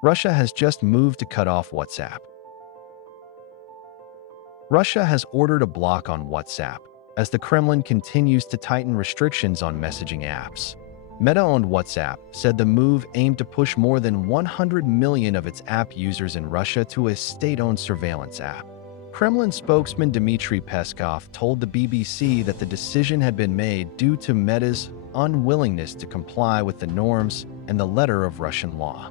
Russia has just moved to cut off WhatsApp. Russia has ordered a block on WhatsApp as the Kremlin continues to tighten restrictions on messaging apps. Meta-owned WhatsApp said the move aimed to push more than 100 million of its app users in Russia to a state-owned surveillance app. Kremlin spokesman Dmitry Peskov told the BBC that the decision had been made due to Meta's unwillingness to comply with the norms and the letter of Russian law.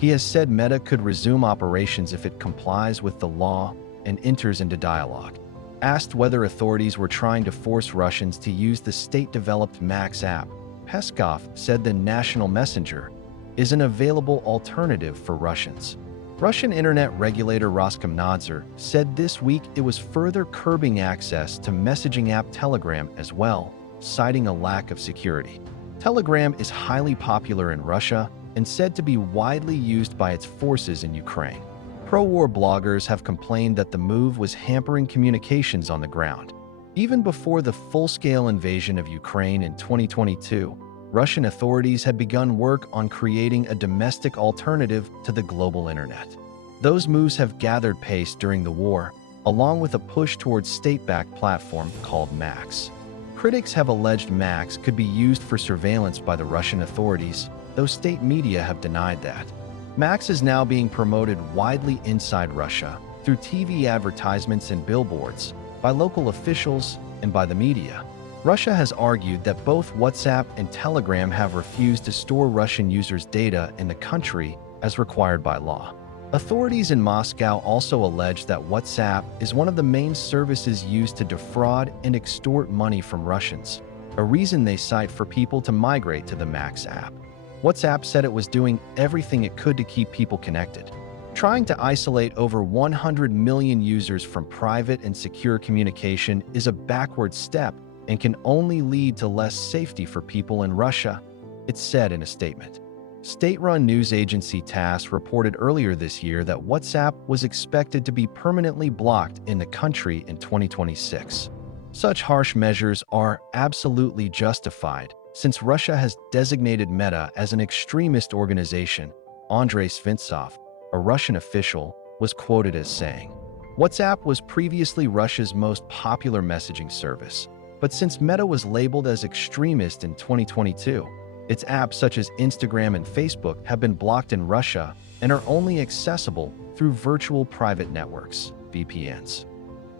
He has said Meta could resume operations if it complies with the law and enters into dialogue. Asked whether authorities were trying to force Russians to use the state-developed Max app, Peskov said the National Messenger is an available alternative for Russians. Russian internet regulator Roskomnadzor said this week it was further curbing access to messaging app Telegram as well, citing a lack of security. Telegram is highly popular in Russia and said to be widely used by its forces in Ukraine. Pro-war bloggers have complained that the move was hampering communications on the ground. Even before the full-scale invasion of Ukraine in 2022, Russian authorities had begun work on creating a domestic alternative to the global internet. Those moves have gathered pace during the war, along with a push towards state-backed platform called Max. Critics have alleged Max could be used for surveillance by the Russian authorities, though state media have denied that. Max is now being promoted widely inside Russia through TV advertisements and billboards, by local officials, and by the media. Russia has argued that both WhatsApp and Telegram have refused to store Russian users' data in the country as required by law. Authorities in Moscow also allege that WhatsApp is one of the main services used to defraud and extort money from Russians, a reason they cite for people to migrate to the Max app. WhatsApp said it was doing everything it could to keep people connected. Trying to isolate over 100 million users from private and secure communication is a backward step and can only lead to less safety for people in Russia, it said in a statement. State-run news agency TASS reported earlier this year that WhatsApp was expected to be permanently blocked in the country in 2026. Such harsh measures are absolutely justified, since Russia has designated Meta as an extremist organization. Andrei Svintsov, a Russian official, was quoted as saying, WhatsApp was previously Russia's most popular messaging service, but since Meta was labeled as extremist in 2022, its apps such as Instagram and Facebook have been blocked in Russia and are only accessible through virtual private networks, VPNs.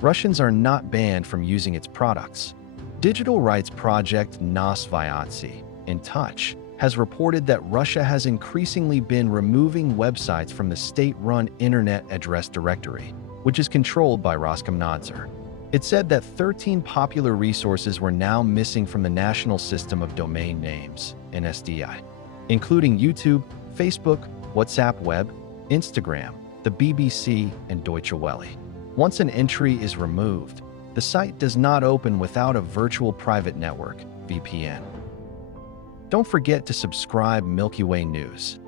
Russians are not banned from using its products. Digital rights project Nosvyatsi, In Touch, has reported that Russia has increasingly been removing websites from the state-run Internet Address Directory, which is controlled by Roskomnadzor. It said that 13 popular resources were now missing from the National System of Domain Names, NSDI, including YouTube, Facebook, WhatsApp Web, Instagram, the BBC, and Deutsche Welle. Once an entry is removed, the site does not open without a virtual private network, VPN. Don't forget to subscribe Milky Way News.